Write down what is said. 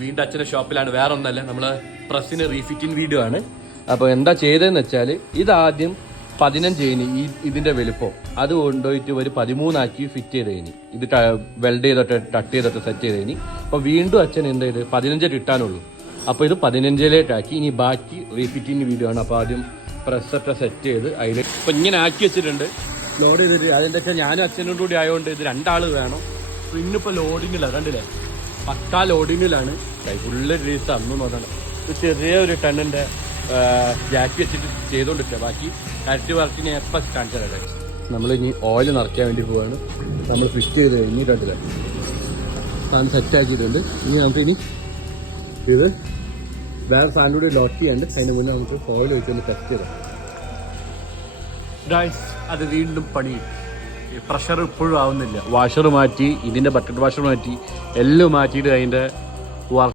വീണ്ടും അച്ഛൻ്റെ ഷോപ്പിലാണ്, വേറെ ഒന്നല്ല, നമ്മള് പ്രസ്സിന് റീഫിറ്റിംഗ് വീഡിയോ ആണ്. അപ്പോൾ എന്താ ചെയ്തതെന്ന് വെച്ചാൽ ഇതാദ്യം 15 ഇതിന്റെ വലുപ്പം, അത് കൊണ്ടുപോയിട്ട് ഒരു 13 ഫിറ്റ് ചെയ്ത് കഴിഞ്ഞ് ഇത് വെൽഡ് ചെയ്തിട്ട് ടട്ട് ചെയ്തിട്ട് സെറ്റ് ചെയ്ത് കഴിഞ്ഞ്. അപ്പോൾ വീണ്ടും അച്ഛൻ എന്താ ഇത് 15 ഇട്ടാനുള്ളൂ. അപ്പോൾ ഇത് 15 ഇനി ബാക്കി റീഫിറ്റിംഗ് വീഡിയോ ആണ്. അപ്പോൾ ആദ്യം പ്രസ്സൊക്കെ സെറ്റ് ചെയ്ത് അതിൽ ഇപ്പം ഇങ്ങനെ ആക്കി വെച്ചിട്ടുണ്ട്, ലോഡ് ചെയ്തിട്ട്. അതിൻ്റെ വെച്ചാൽ ഞാനും അച്ഛനും കൂടി ആയതുകൊണ്ട് ഇത് 2 ആൾ വേണം. അപ്പോൾ ഇന്നിപ്പോൾ ലോഡിങ്ങില്ല, കണ്ടില്ലേ, പക്കാ ലോഡിങ്ങിലാണ്. ഫുള്ള് ഡീസ് അന്നും നോക്കണം. ചെറിയ ഒരു ടണ്ണിൻ്റെ ജാക്കി വെച്ചിട്ട് ചെയ്തുകൊണ്ടിരിക്കുക. ബാക്കി കരറ്റ് വർക്കിന് എപ്പോൾ കാണിച്ചാലേ. നമ്മളിനി ഓയിൽ നിറയ്ക്കാൻ വേണ്ടി പോവാണ്. നമ്മൾ ഫിറ്റ് ചെയ്ത് കഴിഞ്ഞിട്ടില്ല, സാധനം സെറ്റ് ആക്കിയിട്ടുണ്ട്. ഇനി നമുക്ക് ഇത് വേറെ സാധനം കൂടി ലോക്ക് ചെയ്യാണ്ട് അതിന് മുന്നേ നമുക്ക് ഓയിൽ വെച്ചൊന്ന് ടെസ്റ്റ് ചെയ്താൽ ഗൈസ്. അത് വീണ്ടും പണി, പ്രഷർ ഇപ്പോഴും ആവുന്നില്ല. വാഷർ മാറ്റി, ഇതിൻ്റെ ബക്കറ്റ് വാഷർ മാറ്റി, എല്ലാം മാറ്റിയിട്ട് അതിൻ്റെ